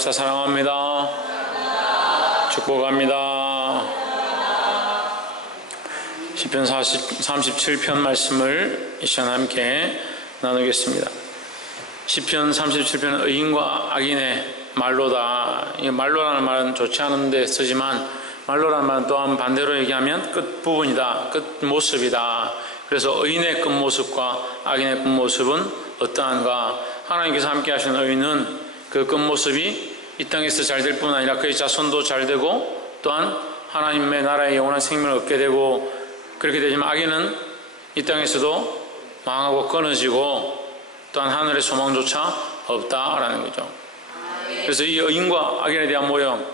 사랑합니다. 축복합니다. 시편 37편 말씀을 이 시간 함께 나누겠습니다. 시편 37편은 의인과 악인의 말로다. 이 말로라는 말은 좋지 않은 데 쓰지만 말로라는 말은 또한 반대로 얘기하면 끝부분이다, 끝모습이다. 그래서 의인의 끝모습과 악인의 끝모습은 어떠한가? 하나님께서 함께 하시는 의인은 그 끝모습이 이 땅에서 잘 될 뿐 아니라 그의 자손도 잘 되고 또한 하나님의 나라의 영원한 생명을 얻게 되고, 그렇게 되지만 악인은 이 땅에서도 망하고 끊어지고 또한 하늘의 소망조차 없다라는 거죠. 그래서 이 의인과 악인에 대한 모형,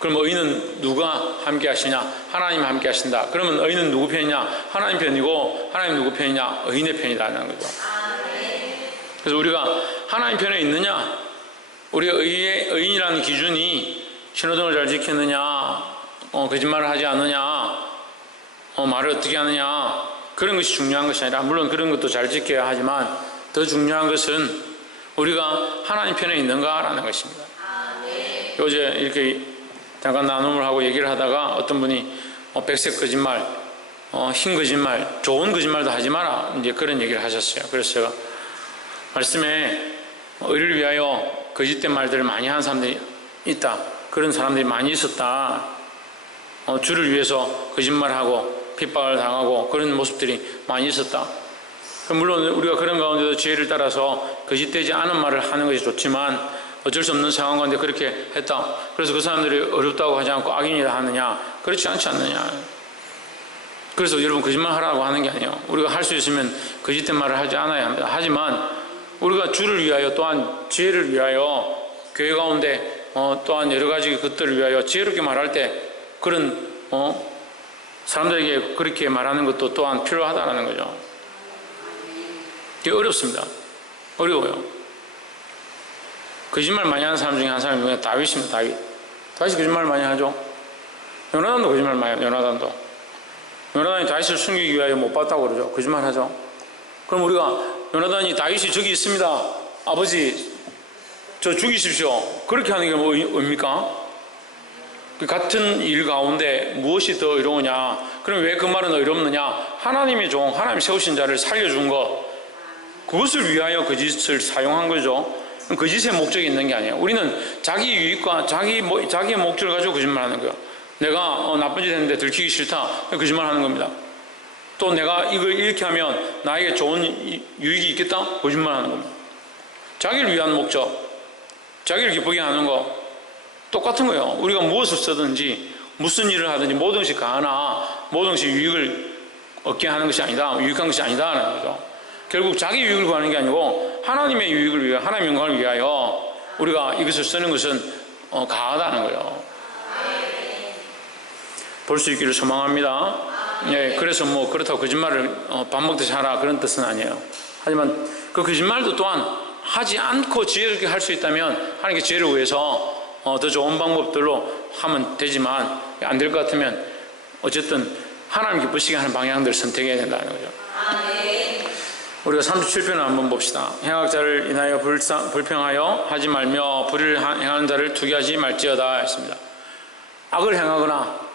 그럼 의인은 누가 함께 하시냐? 하나님 함께 하신다. 그러면 의인은 누구 편이냐? 하나님 편이고, 하나님 누구 편이냐? 의인의 편이다라는 거죠. 그래서 우리가 하나님 편에 있느냐? 우리가 의인이라는 기준이 신호등을 잘 지켰느냐, 거짓말을 하지 않느냐, 말을 어떻게 하느냐, 그런 것이 중요한 것이 아니라, 물론 그런 것도 잘 지켜야 하지만 더 중요한 것은 우리가 하나님 편에 있는가라는 것입니다. 어제 이렇게 잠깐 나눔을 하고 얘기를 하다가 어떤 분이 백색 거짓말, 흰 거짓말, 좋은 거짓말도 하지 마라, 이제 그런 얘기를 하셨어요. 그래서 제가 말씀에 의를 위하여 거짓된 말들을 많이 하는 사람들이 있다, 그런 사람들이 많이 있었다, 주를 위해서 거짓말하고 핍박을 당하고 그런 모습들이 많이 있었다. 물론 우리가 그런 가운데도 지혜를 따라서 거짓되지 않은 말을 하는 것이 좋지만 어쩔 수 없는 상황 가운데 그렇게 했다. 그래서 그 사람들이 어렵다고 하지 않고 악인이라 하느냐? 그렇지 않지 않느냐? 그래서 여러분 거짓말 하라고 하는 게 아니에요. 우리가 할 수 있으면 거짓된 말을 하지 않아야 합니다. 하지만 우리가 주를 위하여 또한 지혜를 위하여 교회 가운데 또한 여러 가지 것들을 위하여 지혜롭게 말할 때 그런 사람들에게 그렇게 말하는 것도 또한 필요하다는 거죠. 이게 어렵습니다. 어려워요. 거짓말 많이 하는 사람 중에 한 사람이 누구냐? 다윗입니다. 다윗이 거짓말 많이 하죠. 요나단도 거짓말 많이 해요. 요나단이 다윗을 숨기기 위하여 못 봤다고 그러죠. 거짓말 하죠. 그럼 우리가 요나단이 다윗이 저기 있습니다, 아버지 저 죽이십시오, 그렇게 하는 게 뭡니까? 그 같은 일 가운데 무엇이 더 어려우냐? 그럼 왜 그 말은 어렵느냐? 하나님의 종, 하나님 세우신 자를 살려준 것, 그것을 위하여 거짓을 사용한 거죠. 거짓의 목적이 있는 게 아니에요. 우리는 자기 유익과 자기의 목적을 가지고 거짓말하는 거예요. 내가 나쁜 짓 했는데 들키기 싫다, 거짓말하는 겁니다. 또 내가 이걸 이렇게 하면 나에게 좋은 유익이 있겠다? 거짓말하는 겁니다. 자기를 위한 목적, 자기를 기쁘게 하는 거 똑같은 거예요. 우리가 무엇을 쓰든지 무슨 일을 하든지 모든 것이 가하나 모든 것이 유익을 얻게 하는 것이 아니다, 유익한 것이 아니다라는 거죠. 결국 자기 유익을 구하는 게 아니고 하나님의 유익을 위하여, 하나님의 영광을 위하여 우리가 이것을 쓰는 것은 가하다는 거예요. 볼 수 있기를 소망합니다. 예, 그래서 그렇다고 거짓말을 밥 먹듯이 하라, 그런 뜻은 아니에요. 하지만 그 거짓말도 또한 하지 않고 지혜롭게 할 수 있다면 하나님께 지혜를 위해서 더 좋은 방법들로 하면 되지만, 안 될 것 같으면 어쨌든 하나님 기쁘시게 하는 방향들을 선택해야 된다는 거죠. 우리가 37편을 한번 봅시다. 행악자를 인하여 불평하여 하지 말며 불의를 행하는 자를 투기하지 말지어다 했습니다. 악을 행하거나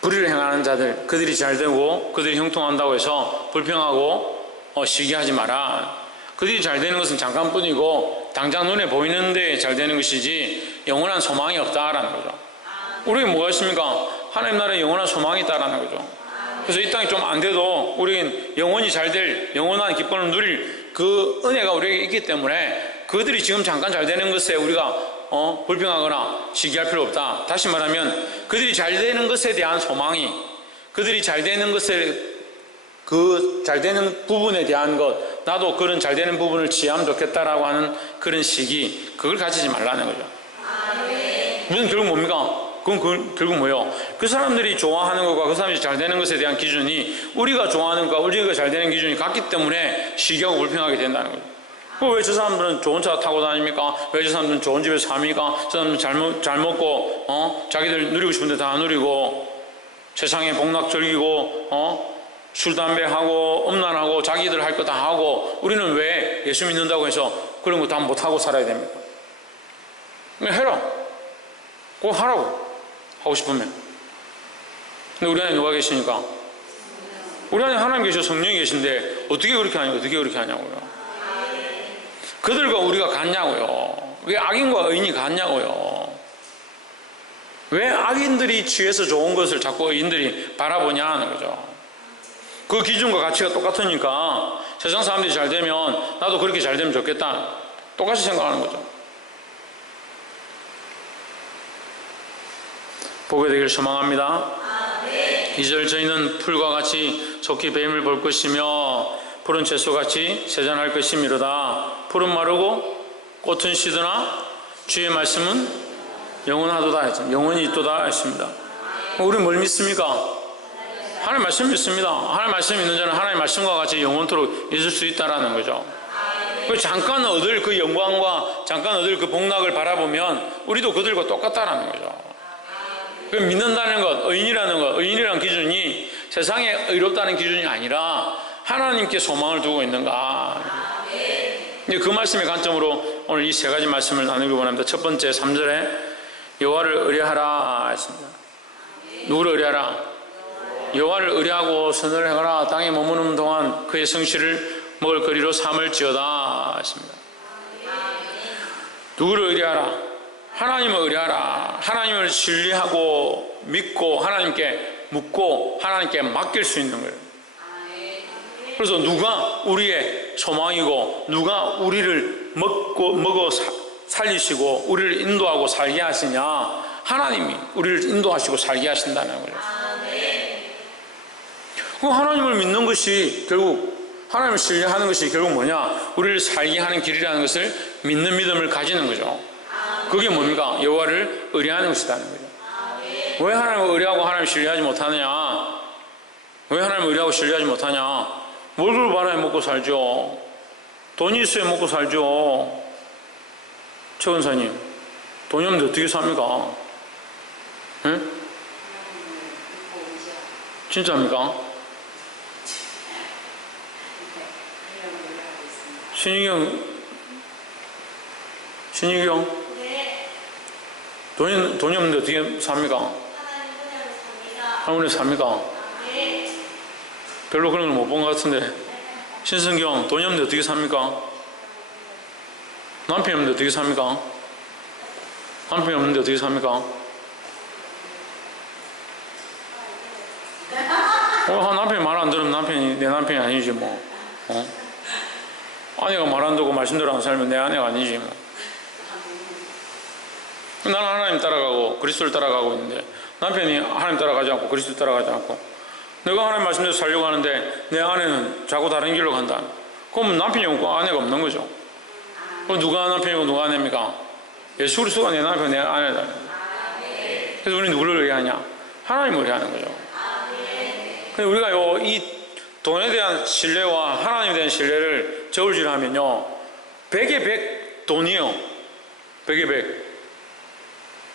불의를 행하는 자들, 그들이 잘 되고 그들이 형통한다고 해서 불평하고 시기하지 마라. 그들이 잘 되는 것은 잠깐뿐이고 당장 눈에 보이는데 잘 되는 것이지 영원한 소망이 없다라는 거죠. 우리에게 뭐가 있습니까? 하나님 나라에 영원한 소망이 있다라는 거죠. 그래서 이 땅이 좀 안 돼도 우리는 영원히 잘 될 영원한 기쁨을 누릴 그 은혜가 우리에게 있기 때문에 그들이 지금 잠깐 잘 되는 것에 우리가 불평하거나 시기할 필요 없다. 다시 말하면 그들이 잘 되는 것에 대한 소망이, 그들이 잘 되는 것에, 그 잘 되는 부분에 대한 것, 나도 그런 잘 되는 부분을 취하면 좋겠다라고 하는 그런 시기, 그걸 가지지 말라는 거죠. 무슨 결국 뭡니까? 그건 결국 뭐예요? 그 사람들이 좋아하는 것과 그 사람들이 잘 되는 것에 대한 기준이 우리가 좋아하는 것과 우리가 잘 되는 기준이 같기 때문에 시기하고 불평하게 된다는 거죠. 왜 저 사람들은 좋은 차 타고 다닙니까? 왜 저 사람들은 좋은 집에 삽니까? 저 사람들은 잘 먹고 자기들 누리고 싶은데 다 누리고 세상에 복락 즐기고 술 담배 하고 음란하고 자기들 할 거 다 하고, 우리는 왜 예수 믿는다고 해서 그런 거 다 못하고 살아야 됩니까? 그냥 해라. 꼭 하라고. 하고 싶으면. 근데 우리 안에 누가 계시니까? 우리 안에 하나님 계셔, 성령이 계신데 어떻게 그렇게 하냐고, 어떻게 그렇게 하냐고요. 그들과 우리가 같냐고요. 왜 악인과 의인이 같냐고요. 왜 악인들이 취해서 좋은 것을 자꾸 의인들이 바라보냐 하는 거죠. 그 기준과 가치가 똑같으니까 세상 사람들이 잘 되면 나도 그렇게 잘 되면 좋겠다. 똑같이 생각하는 거죠. 보게 되기를 소망합니다. 2절 저희는 풀과 같이 속히 뱀을 볼 것이며 푸른 채소같이 세잔할 것이미로다. 풀은 마르고 꽃은 시드나 주의 말씀은 영원하도다. 영원히 있도다 했습니다. 우리는 뭘 믿습니까? 하나님 말씀 믿습니다. 하나님 말씀 있는 자는 하나님 말씀과 같이 영원토록 있을 수 있다는 거죠. 잠깐 얻을 그 영광과 잠깐 얻을 그 복락을 바라보면 우리도 그들과 똑같다는 거죠. 믿는다는 것, 의인이라는 것, 의인이라는 기준이 세상에 의롭다는 기준이 아니라 하나님께 소망을 두고 있는가. 그 말씀의 관점으로 오늘 이 세 가지 말씀을 나누기 원합니다. 첫 번째 3절에 여호와를 의뢰하라 했습니다. 누구를 의뢰하라? 여호와를 의뢰하고 선을 행하라. 땅에 머무는 동안 그의 성실을 먹을 거리로 삼을지어다 했습니다. 누구를 의뢰하라? 하나님을 의뢰하라. 하나님을 신뢰하고 믿고 하나님께 묻고 하나님께 맡길 수 있는 거예요. 그래서 누가 우리의 소망이고 누가 우리를 먹어 살리시고 우리를 인도하고 살게 하시냐? 하나님이 우리를 인도하시고 살게 하신다는 거예요. 그 하나님을 믿는 것이 결국 하나님을 신뢰하는 것이 결국 뭐냐? 우리를 살게 하는 길이라는 것을 믿는 믿음을 가지는 거죠. 그게 뭡니까? 여호와를 의뢰하는 것이라는 거죠. 왜 하나님을 의뢰하고 하나님을 신뢰하지 못하느냐? 왜 하나님을 의뢰하고 신뢰하지 못하냐? 월급을 받아야 먹고 살죠. 돈이 있어야 먹고 살죠. 최 원사님, 돈이 없는데 어떻게 삽니까? 응? 진짜입니까? 신익이 형? 돈이 없는데 어떻게 삽니까? 하나님 삽니까? 별로 그런 걸 못 본 것 같은데. 신승경, 돈이 없는데 어떻게 삽니까? 남편이 없는데 어떻게 삽니까? 남편이 없는데 어떻게 삽니까? 남편이 말 안 들으면 남편이 내 남편이 아니지 뭐. 아내가 말 안 듣고 말씀대로 안 살면 내 아내가 아니지 뭐. 나는 하나님 따라가고 그리스도를 따라가고 있는데 남편이 하나님 따라가지 않고 그리스도 따라가지 않고 내가 하나님 말씀대로 살려고 하는데 내 아내는 자꾸 다른 길로 간다. 그럼 남편이 없고 아내가 없는 거죠. 그럼 누가 남편이고 누가 아내입니까? 예수 그리스도가 내 남편 내 아내다. 그래서 우리는 누구를 의뢰하냐? 하나님을 의뢰하는 거죠. 근데 우리가 이 돈에 대한 신뢰와 하나님에 대한 신뢰를 저울질하면요 100에 100 돈이에요. 100에 100.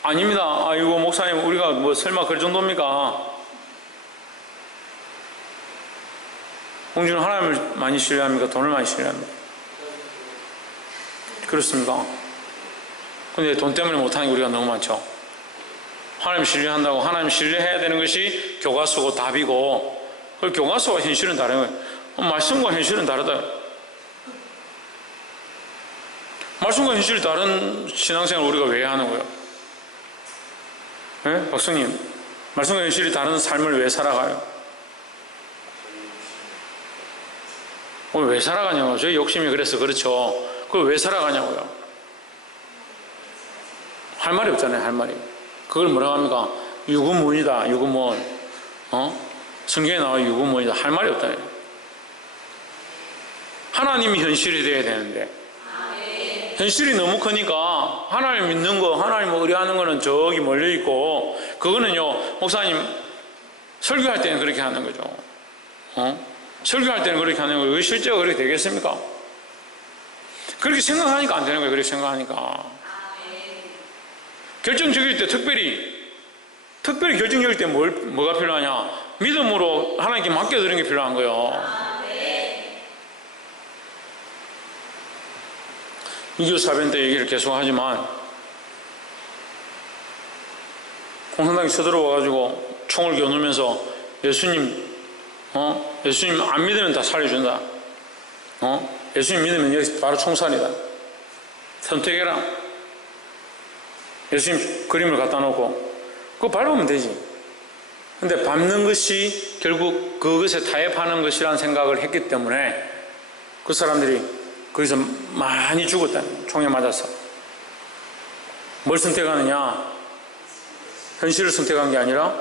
아닙니다. 아이고 목사님 우리가 뭐 설마 그 정도입니까? 공주는 하나님을 많이 신뢰합니까? 돈을 많이 신뢰합니까? 그렇습니까? 근데 돈 때문에 못하는 게 우리가 너무 많죠. 하나님 신뢰한다고 하나님 신뢰해야 되는 것이 교과서고 답이고 그 교과서와 현실은 다른 거예요. 말씀과 현실은 다르다. 말씀과 현실이 다른 신앙생활을 우리가 왜 하는 거예요? 네? 박수님, 말씀과 현실이 다른 삶을 왜 살아가요? 왜 살아가냐고요? 저희 욕심이 그래서 그렇죠. 그걸 왜 살아가냐고요? 할 말이 없잖아요, 할 말이. 그걸 뭐라고 합니까? 유구문이다, 유구문. 성경에 나와 유구문이다. 할 말이 없다. 하나님이 현실이 되어야 되는데. 현실이 너무 크니까 하나님 믿는 거, 하나님 의뢰하는 거는 저기 멀리 있고 그거는요 목사님 설교할 때는 그렇게 하는 거죠. 설교할 때는 그렇게 하는 거예요. 왜 실제가 그렇게 되겠습니까? 그렇게 생각하니까 안 되는 거예요. 그렇게 생각하니까 결정적일 때 특별히 결정적일 때 뭐가 필요하냐? 믿음으로 하나님께 맡겨드리는 게 필요한 거예요. 2교 사변 때 얘기를 계속 하지만 공산당이 쳐들어와가지고 총을 겨누면서 예수님 안 믿으면 다 살려준다. 예수님 믿으면 여기 바로 총살이다. 선택해라. 예수님 그림을 갖다 놓고 그거 밟으면 되지. 근데 밟는 것이 결국 그것에 타협하는 것이라는 생각을 했기 때문에 그 사람들이 거기서 많이 죽었다. 총에 맞아서. 뭘 선택하느냐? 현실을 선택한 게 아니라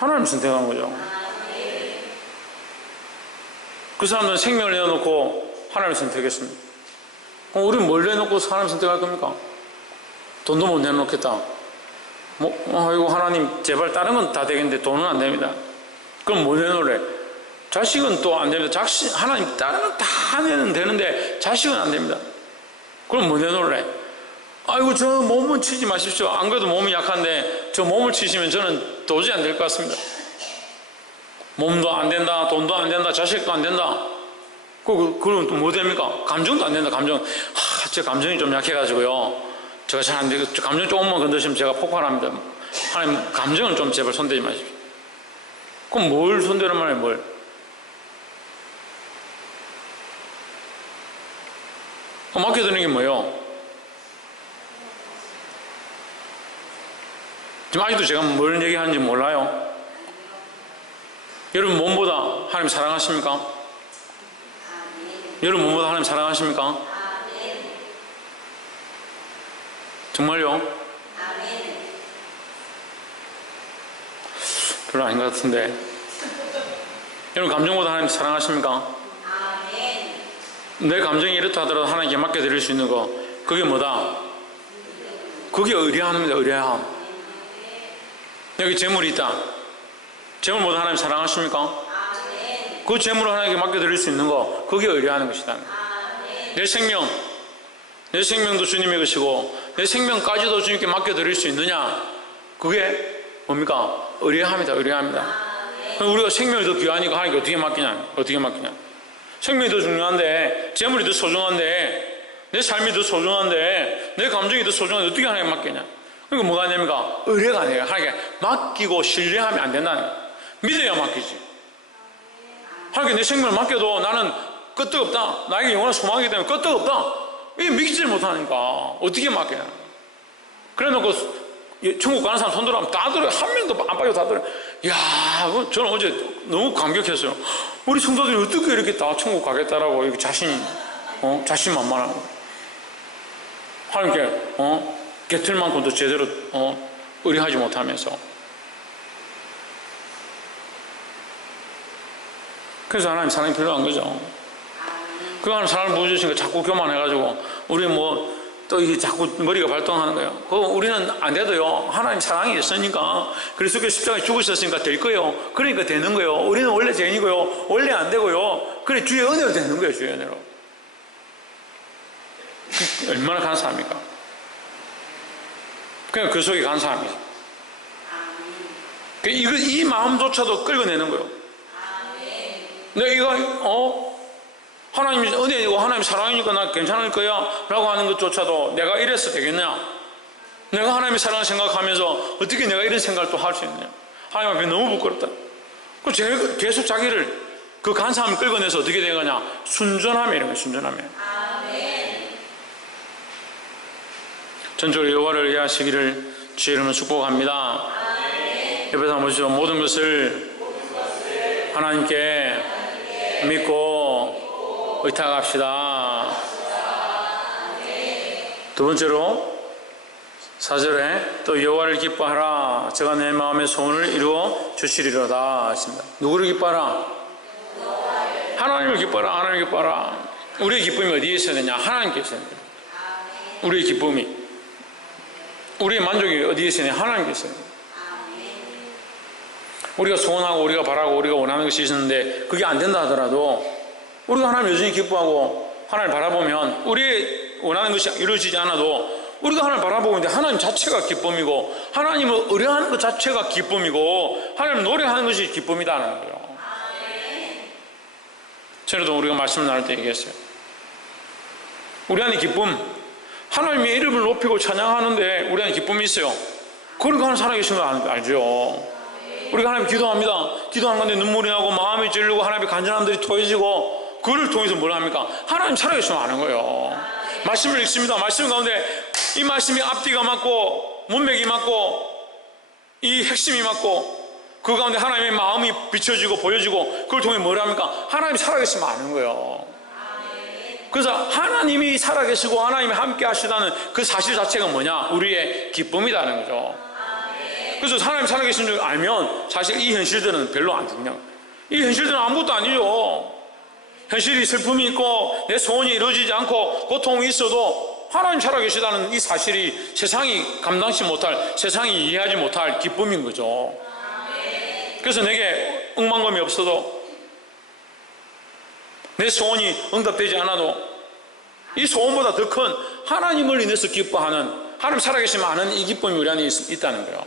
하나님을 선택한 거죠. 그 사람들은 생명을 내어놓고 하나님을 선택했습니다. 그럼 우리는 뭘 내놓고 하나님을 선택할 겁니까? 돈도 못 내놓겠다. 이거 하나님 제발 다른 건 다 되겠는데 돈은 안 됩니다. 그럼 뭐 내놓으래? 자식은 또 안 됩니다. 하나님 다른 건 다 내면 되는데 자식은 안 됩니다. 그럼 뭐 내놓으래? 아이고 저 몸은 치지 마십시오. 안 그래도 몸이 약한데 저 몸을 치시면 저는 도저히 안 될 것 같습니다. 몸도 안 된다, 돈도 안 된다, 자식도 안 된다. 그럼 또 뭐 됩니까? 감정도 안 된다. 제 감정이 좀 약해가지고요. 제가 잘 안 되고 감정 조금만 건드시면 제가 폭발합니다. 하나님 감정을 좀 제발 손대지 마십시오. 그럼 뭘 손대란 말이에요? 뭘? 맡겨드리는 게 뭐예요? 지금 아직도 제가 뭘 얘기하는지 몰라요. 여러분 몸보다 하나님 사랑하십니까? 여러분 몸보다 하나님 사랑하십니까? 정말요? 별로 아닌 것 같은데. 여러분 감정보다 하나님 사랑하십니까? 내 감정이 이렇다 하더라도 하나님께 맡겨드릴 수 있는 거 그게 뭐다? 그게 의뢰함입니다. 의뢰함. 여기 재물이 있다. 재물보다 하나님 사랑하십니까? 그 재물을 하나님께 맡겨드릴 수 있는 거 그게 의뢰하는 것이다. 내 생명도 주님의 것이고 내 생명까지도 주님께 맡겨드릴 수 있느냐? 그게 뭡니까? 의뢰합니다. 의뢰합니다. 우리가 생명이 더 귀하니까 하나님께 어떻게 맡기냐? 생명이 더 중요한데 재물이 더 소중한데 내 삶이 더 소중한데 내 감정이 더 소중한데 어떻게 하나님께 맡기냐? 그러니까 뭐가 됩니까? 의뢰가 아니에요. 하나님께 맡기고 신뢰하면 안 된다는 거예요. 믿어야 맡기지. 하나님께 내 생명을 맡겨도 나는 끄떡없다. 나에게 영원한 소망이기 때문에 끄떡없다. 이게 믿지를 못하니까 어떻게 맡기냐. 그래 놓고 천국 가는 사람 손 들어가면 다 들어요. 한 명도 안 빠지고 다 들어요. 이야, 저는 어제 너무 감격했어요. 우리 성도들이 어떻게 이렇게 다 천국 가겠다라고 이렇게 자신만만하고 하나님께 개틀만큼도 제대로 의뢰하지 못하면서. 그래서 하나님 사랑이 필요한 거죠. 그 하나님 사랑을 보여주시니까 자꾸 교만해가지고 우리 또 이게 자꾸 머리가 발동하는 거예요. 우리는 안 돼도요. 하나님 사랑이 있으니까 그리스도께서 십자가에 죽으셨으니까 될 거예요. 그러니까 되는 거예요. 우리는 원래 죄인이고요. 원래 안 되고요. 그래 주의 은혜로 되는 거예요. 주의 은혜로. 얼마나 감사합니까? 그냥 그 속에 감사합니다. 이 마음조차도 끌어내는 거예요. 내가 하나님이 은혜이고 하나님 사랑이니까 나 괜찮을 거야 라고 하는 것조차도 내가 이래서 되겠냐? 내가 하나님의 사랑을 생각하면서 어떻게 내가 이런 생각을 또 할 수 있느냐? 하나님 앞에 너무 부끄럽다. 계속 자기를 그 간사함을 끌어내서 어떻게 되거냐? 순전함에 이런 거예요. 순전함에. 전적으로 여호와를 의하시기를 주의 이름으로 축복합니다. 옆에서 한번 보시죠. 모든 것을 하나님께 믿고 의탁합시다. 두 번째로 4절에 또 여호와를 기뻐하라. 저가 내 마음의 소원을 이루어 주시리로다 하십니다. 누구를 기뻐하라? 하나님을 기뻐하라. 하나님을 기뻐하라. 우리의 기쁨이 어디에 있어야 되냐? 하나님께 있어야 됩니다. 우리의 기쁨이, 우리의 만족이 어디에 있어야 되냐? 하나님께 있어야 됩니다. 우리가 소원하고 우리가 바라고 우리가 원하는 것이 있었는데 그게 안 된다 하더라도 우리가 하나님 여전히 기뻐하고 하나님을 바라보면 우리의 원하는 것이 이루어지지 않아도 우리가 하나님을 바라보고 있는데 하나님 자체가 기쁨이고 하나님을 의뢰하는 것 자체가 기쁨이고 하나님을 노래하는 것이 기쁨이다는 거예요. 전에도 우리가 말씀을 나눌 때 얘기했어요. 우리 안에 기쁨, 하나님의 이름을 높이고 찬양하는데 우리 안에 기쁨이 있어요. 그러니까 하나님 살아계신 거 알죠. 우리가 하나님 기도합니다. 기도하는 건데 눈물이 나고 마음이 찔리고 하나님의 간절함들이 토해지고 그를 통해서 뭘 합니까? 하나님 살아계시면 아는 거예요. 말씀을 읽습니다. 말씀 가운데 이 말씀이 앞뒤가 맞고 문맥이 맞고 이 핵심이 맞고 그 가운데 하나님의 마음이 비춰지고 보여지고 그걸 통해 뭘 합니까? 하나님이 살아계시면 아는 거예요. 그래서 하나님이 살아계시고 하나님이 함께 하시다는 그 사실 자체가 뭐냐? 우리의 기쁨이라는 거죠. 그래서 하나님 살아계신 줄 알면 사실 이 현실들은 별로 안 중요해요. 이 현실들은 아무것도 아니죠. 현실이 슬픔이 있고 내 소원이 이루어지지 않고 고통이 있어도 하나님 살아계시다는 이 사실이 세상이 감당치 못할, 세상이 이해하지 못할 기쁨인 거죠. 그래서 내게 억만금이 없어도 내 소원이 응답되지 않아도 이 소원보다 더 큰 하나님을 인해서 기뻐하는, 하나님 살아계시면 아는 이 기쁨이 우리 안에 있다는 거예요.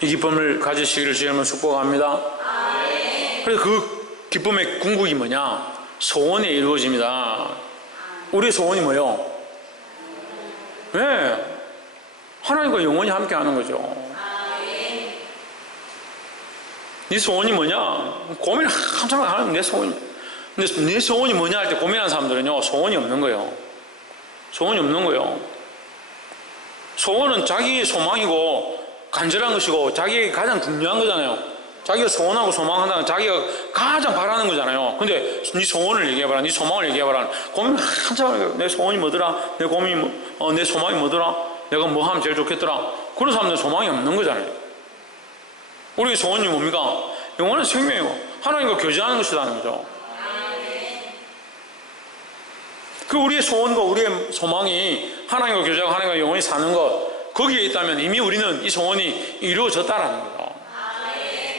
이 기쁨을 가지시기를 주님을 축복합니다. 그래서 그 기쁨의 궁극이 뭐냐? 소원이 이루어집니다. 우리의 소원이 뭐예요? 네, 하나님과 영원히 함께 하는 거죠. 네 소원이 뭐냐? 고민 한참 하는 내 소원이. 근데 네 소원이 뭐냐 할 때 고민하는 사람들은요, 소원이 없는 거예요. 소원이 없는 거예요. 소원은 자기의 소망이고 간절한 것이고 자기에게 가장 중요한 거잖아요. 자기가 소원하고 소망한다는 자기가 가장 바라는 거잖아요. 근데 네 소원을 얘기해봐라, 네 소망을 얘기해봐라. 고민 한참 해요. 내 소원이 뭐더라? 내 고민이 내 소망이 뭐더라? 내가 뭐 하면 제일 좋겠더라? 그런 사람들은 소망이 없는 거잖아요. 우리의 소원이 뭡니까? 영원한 생명이고 하나님과 교제하는 것이라는 거죠. 그 우리의 소원과 우리의 소망이 하나님과 교제하고 하나님과 영원히 사는 것, 거기에 있다면 이미 우리는 이 소원이 이루어졌다라는 거죠.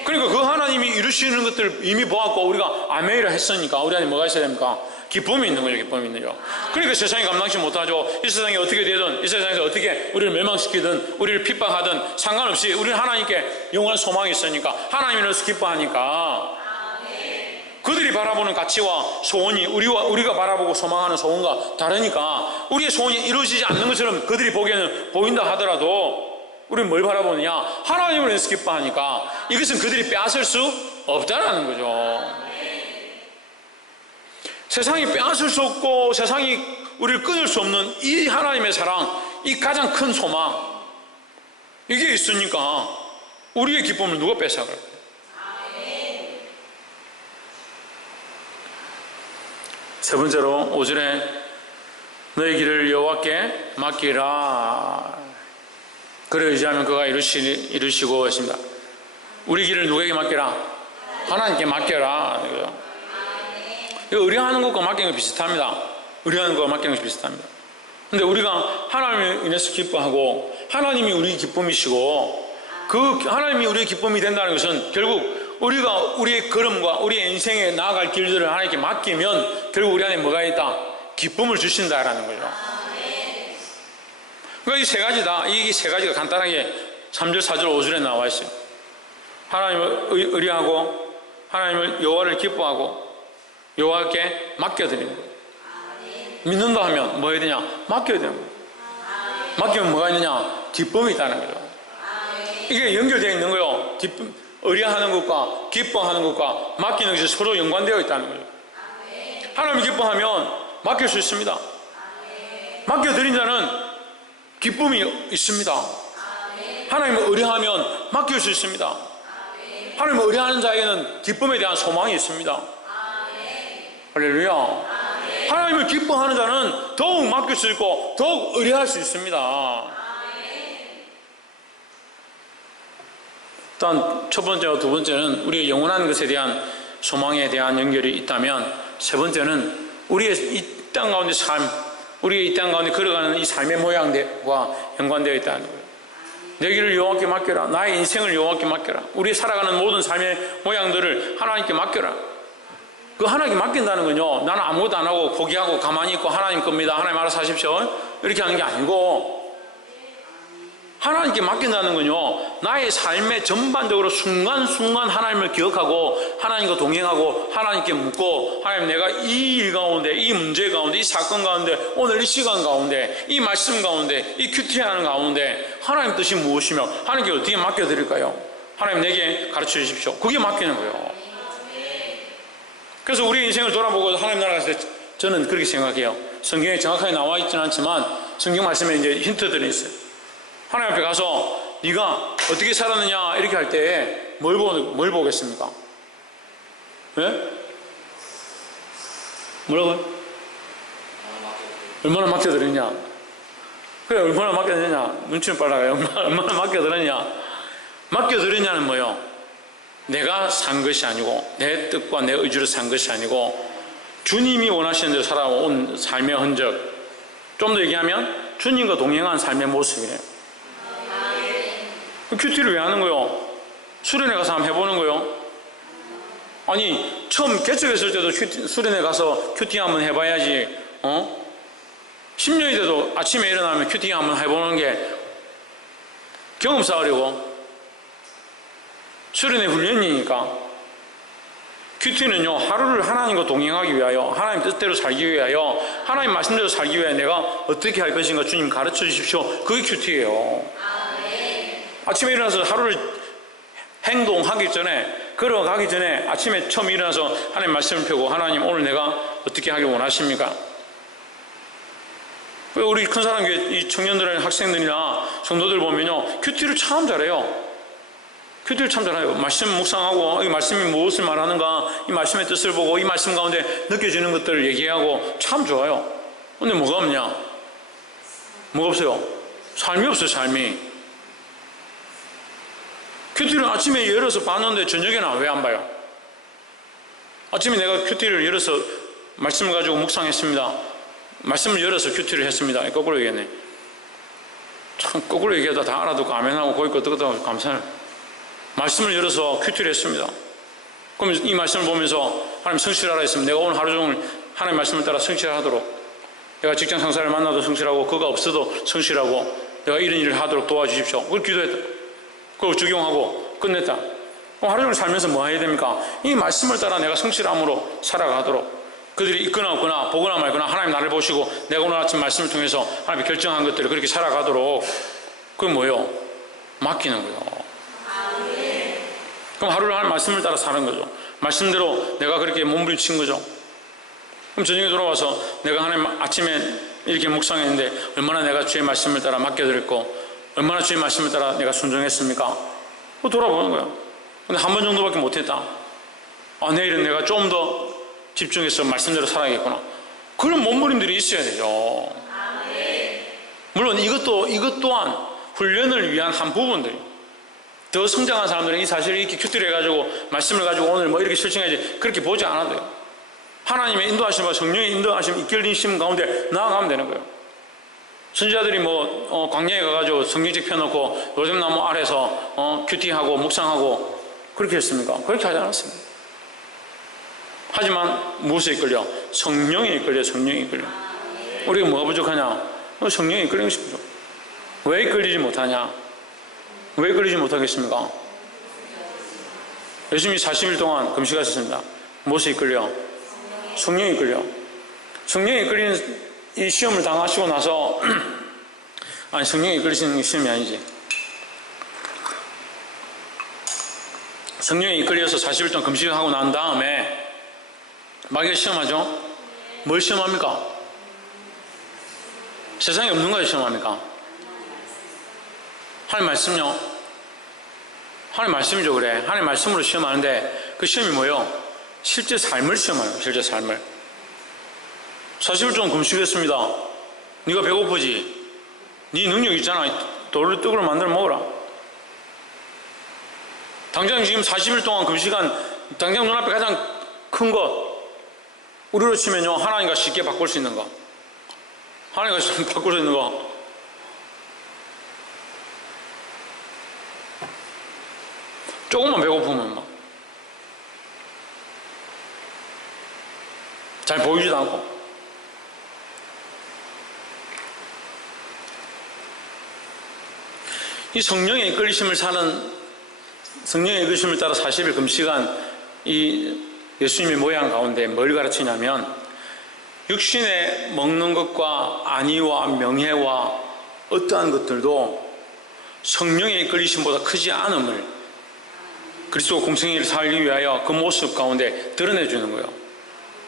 그러니까 그 하나님이 이루시는 것들을 이미 보았고 우리가 아멘이라 했으니까 우리 안에 뭐가 있어야 됩니까? 기쁨이 있는 거죠. 기쁨이 있는 거죠. 그러니까 세상이 감당치 못하죠. 이 세상이 어떻게 되든, 이 세상에서 어떻게 우리를 멸망시키든 우리를 핍박하든 상관없이 우리는 하나님께 영원한 소망이 있으니까 하나님으로서 기뻐하니까 그들이 바라보는 가치와 소원이 우리가 바라보고 소망하는 소원과 다르니까 우리의 소원이 이루어지지 않는 것처럼 그들이 보기에는 보인다 하더라도 우리는 뭘 바라보느냐? 하나님을 위해서 기뻐하니까 이것은 그들이 빼앗을 수 없다라는 거죠. 세상이 빼앗을 수 없고 세상이 우리를 끊을 수 없는 이 하나님의 사랑, 이 가장 큰 소망, 이게 있으니까 우리의 기쁨을 누가 뺏어갈까요? 세 번째로 5절에 너의 길을 여호와께 맡기라. 그를 의지하면 그가 이루시고 하십니다. 우리 길을 누구에게 맡겨라? 하나님께 맡겨라. 이거 의뢰하는 것과 맡기는 거 비슷합니다. 의뢰하는 것과 맡기는 것 비슷합니다. 근데 우리가 하나님을 인해서 기뻐하고 하나님이 우리의 기쁨이시고 그 하나님이 우리의 기쁨이 된다는 것은 결국 우리가 우리의 걸음과 우리의 인생에 나아갈 길들을 하나님께 맡기면 결국 우리 안에 뭐가 있다? 기쁨을 주신다라는 거죠. 그러니까 이 세 가지다. 이 세 가지가 간단하게 3절, 4절, 5절에 나와 있어요. 하나님을 의뢰하고 하나님을 여호와를 기뻐하고 여호와께 맡겨드리는 거예요. 믿는다 하면 뭐 해야 되냐? 맡겨야 되는 거예요. 맡기면 뭐가 있느냐? 기쁨이 있다는 거죠. 이게 연결되어 있는 거예요. 의뢰하는 것과 기뻐하는 것과 맡기는 것이 서로 연관되어 있다는 거예요. 하나님이 기뻐하면 맡길 수 있습니다. 맡겨드린 자는 기쁨이 있습니다. 하나님을 의뢰하면 맡길 수 있습니다. 하나님을 의뢰하는 자에게는 기쁨에 대한 소망이 있습니다. 할렐루야. 하나님을 기뻐하는 자는 더욱 맡길 수 있고 더욱 의뢰할 수 있습니다. 일단 첫 번째와 두 번째는 우리의 영원한 것에 대한 소망에 대한 연결이 있다면, 세 번째는 우리의 이 땅 가운데 삶, 우리의 이 땅 가운데 걸어가는 이 삶의 모양과 연관되어 있다는 거예요. 내 길을 여호와께 맡겨라. 나의 인생을 여호와께 맡겨라. 우리 살아가는 모든 삶의 모양들을 하나님께 맡겨라. 그 하나님께 맡긴다는 건요, 나는 아무것도 안 하고 포기하고 가만히 있고 하나님 겁니다, 하나님 알아서 하십시오, 이렇게 하는 게 아니고 하나님께 맡긴다는 건요, 나의 삶의 전반적으로 순간순간 하나님을 기억하고 하나님과 동행하고 하나님께 묻고, 하나님 내가 이 일 가운데, 이 문제 가운데, 이 사건 가운데, 오늘 이 시간 가운데, 이 말씀 가운데, 이 큐티하는 가운데 하나님 뜻이 무엇이며 하나님께 어떻게 맡겨드릴까요? 하나님 내게 가르쳐 주십시오. 그게 맡기는 거예요. 그래서 우리 인생을 돌아보고 하나님 나라 갔을 때 저는 그렇게 생각해요. 성경에 정확하게 나와 있지는 않지만 성경 말씀에 이제 힌트들이 있어요. 하나님 앞에 가서 네가 어떻게 살았느냐 이렇게 할 때 뭘 보겠습니까? 예? 뭐라고요? 얼마나 맡겨드렸냐? 그래, 얼마나 맡겨드렸냐? 눈치는 빨라가요. 얼마나 맡겨드렸냐? 맡겨드렸냐는 뭐요? 내가 산 것이 아니고 내 뜻과 내 의지로 산 것이 아니고 주님이 원하시는 대로 살아온 삶의 흔적, 좀 더 얘기하면 주님과 동행한 삶의 모습이에요. 큐티를 왜 하는 거요? 수련회 가서 한번 해보는 거요? 아니 처음 개척했을 때도 수련회 가서 큐티 한번 해봐야지. 10년이 돼도 아침에 일어나면 큐티 한번 해보는 게 경험 쌓으려고. 수련회 훈련이니까. 큐티는요, 하루를 하나님과 동행하기 위하여, 하나님 뜻대로 살기 위하여, 하나님 말씀대로 살기 위하여 내가 어떻게 할 것인가 주님 가르쳐 주십시오. 그게 큐티예요. 아침에 일어나서 하루를 행동하기 전에, 걸어가기 전에 아침에 처음 일어나서 하나님 말씀을 펴고, 하나님 오늘 내가 어떻게 하길 원하십니까? 우리 큰 사람 교회 이 청년들이나 학생들이나 성도들 보면요, 큐티를 참 잘해요. 큐티를 참 잘해요. 말씀 묵상하고 이 말씀이 무엇을 말하는가, 이 말씀의 뜻을 보고 이 말씀 가운데 느껴지는 것들을 얘기하고 참 좋아요. 근데 뭐가 없냐? 뭐가 없어요? 삶이 없어요. 삶이. 큐티를 아침에 열어서 봤는데 저녁에는 왜 안 봐요? 아침에 내가 큐티를 열어서 말씀을 가지고 묵상했습니다. 말씀을 열어서 큐티를 했습니다. 거꾸로 얘기했네. 참 거꾸로 얘기하다 다 알아듣고 아멘하고 고기 끄덕끄덕하고 감사해요. 말씀을 열어서 큐티를 했습니다. 그럼 이 말씀을 보면서 하나님 성실하라 했으면 내가 오늘 하루 종일 하나님 말씀을 따라 성실하도록, 내가 직장 상사를 만나도 성실하고 그가 없어도 성실하고 내가 이런 일을 하도록 도와주십시오. 그걸 기도했다. 그걸 적용하고 끝냈다. 그럼 하루 종일 살면서 뭐 해야 됩니까? 이 말씀을 따라 내가 성실함으로 살아가도록, 그들이 있거나 없거나 보거나 말거나 하나님 나를 보시고 내가 오늘 아침 말씀을 통해서 하나님이 결정한 것들을 그렇게 살아가도록, 그건 뭐예요? 맡기는 거예요. 그럼 하루를 하나님 말씀을 따라 사는 거죠. 말씀대로 내가 그렇게 몸부림친 거죠. 그럼 저녁에 돌아와서 내가 하나님 아침에 이렇게 묵상했는데 얼마나 내가 주의 말씀을 따라 맡겨드렸고 얼마나 주의 말씀을 따라 내가 순종했습니까? 돌아보는 거야. 근데 한 번 정도밖에 못했다. 내일은 내가 좀 더 집중해서 말씀대로 살아야겠구나. 그런 몸부림들이 있어야 되죠. 물론 이것 또한 훈련을 위한 한 부분들이, 더 성장한 사람들은 이 사실을 이렇게 큐티를 해가지고 말씀을 가지고 오늘 뭐 이렇게 실천해야지 그렇게 보지 않아도 돼요. 하나님의 인도하심과 성령의 인도하심, 이끌리심 가운데 나아가면 되는 거예요. 선지자들이 광야에 가가지고 성경책 펴놓고 로뎀나무 아래서 큐티하고 묵상하고 그렇게 했습니까? 그렇게 하지 않았습니다. 하지만 무엇에 이끌려? 성령에 이끌려. 성령에 이끌려. 우리가 뭐가 부족하냐? 성령에 이끌리는 것이 부족. 왜 이끌리지 못하냐? 왜 이끌리지 못하겠습니까? 열심히 40일 동안 금식하셨습니다. 무엇에 이끌려? 성령에 이끌려. 성령에 이끌리는 이 시험을 당하시고 나서 아니 성령에 이끌리시는 시험이 아니지. 성령에 이끌려서 40일 동안 금식을 하고 난 다음에 마귀가 시험하죠? 뭘 시험합니까? 세상에 없는 거에 시험합니까? 하나님 말씀요. 하나님 말씀이죠. 그래. 하나님 말씀으로 시험하는데 그 시험이 뭐예요? 실제 삶을 시험하는 거예요. 실제 삶을. 40일 동안 금식했습니다. 네가 배고프지? 네 능력 있잖아. 돌을 떡으로 만들어 먹어라. 당장 지금 40일 동안 금식한 당장 눈앞에 가장 큰 것, 우리로 치면요, 하나님과 쉽게 바꿀 수 있는 거, 하나님과 바꿀 수 있는 거, 조금만 배고프면 막 잘 보이지도 않고. 이 성령의 이끌리심을 사는, 성령의 이끌리심을 따라 40일 금식한 이 예수님의 모양 가운데 뭘 가르치냐면, 육신에 먹는 것과 안위와 명예와 어떠한 것들도 성령의 이끌리심보다 크지 않음을 그리스도 공생애를 살기 위하여 그 모습 가운데 드러내주는 거예요.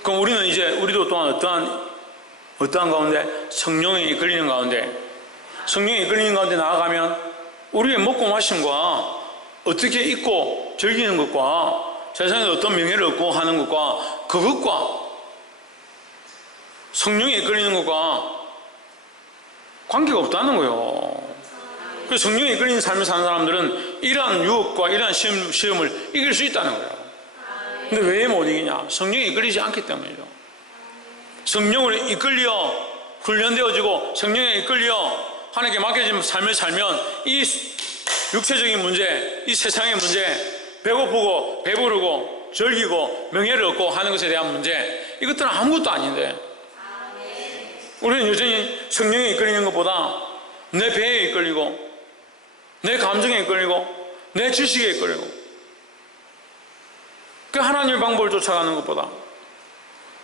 그럼 우리는 이제 우리도 또한 어떠한 가운데, 성령에 이끌리는 가운데, 성령에 이끌리는 가운데 나아가면 우리의 먹고 마심과 어떻게 입고 즐기는 것과 세상에서 어떤 명예를 얻고 하는 것과 그것과 성령에 이끌리는 것과 관계가 없다는 거예요. 그래서 성령에 이끌리는 삶을 사는 사람들은 이러한 유혹과 이러한 시험을 이길 수 있다는 거예요. 근데 왜 못 이기냐? 성령에 이끌리지 않기 때문이죠. 성령을 이끌려 훈련되어지고 성령에 이끌려 하나님께 맡겨진 삶을 살면 이 육체적인 문제, 이 세상의 문제, 배고프고 배부르고 즐기고 명예를 얻고 하는 것에 대한 문제, 이것들은 아무것도 아닌데 우리는 여전히 성령에 이끌리는 것보다 내 배에 이끌리고 내 감정에 이끌리고 내 지식에 이끌리고 그 하나님의 방법을 쫓아가는 것보다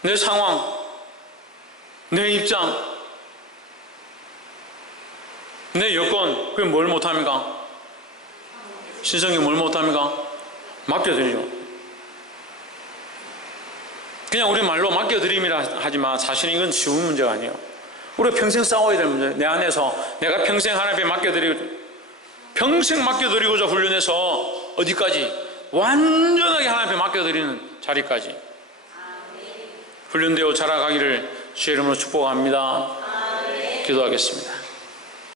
내 상황, 내 입장, 내 여건, 그게 뭘 못합니까? 신성이 뭘 못합니까? 맡겨드리죠. 그냥 우리 말로 맡겨드림이라 하지만 사실은 이건 쉬운 문제가 아니에요. 우리가 평생 싸워야 될 문제. 내 안에서 내가 평생 하나님께 평생 맡겨드리고자 훈련해서 어디까지? 완전하게 하나님께 맡겨드리는 자리까지 훈련되어 자라가기를 주의 이름으로 축복합니다. 기도하겠습니다.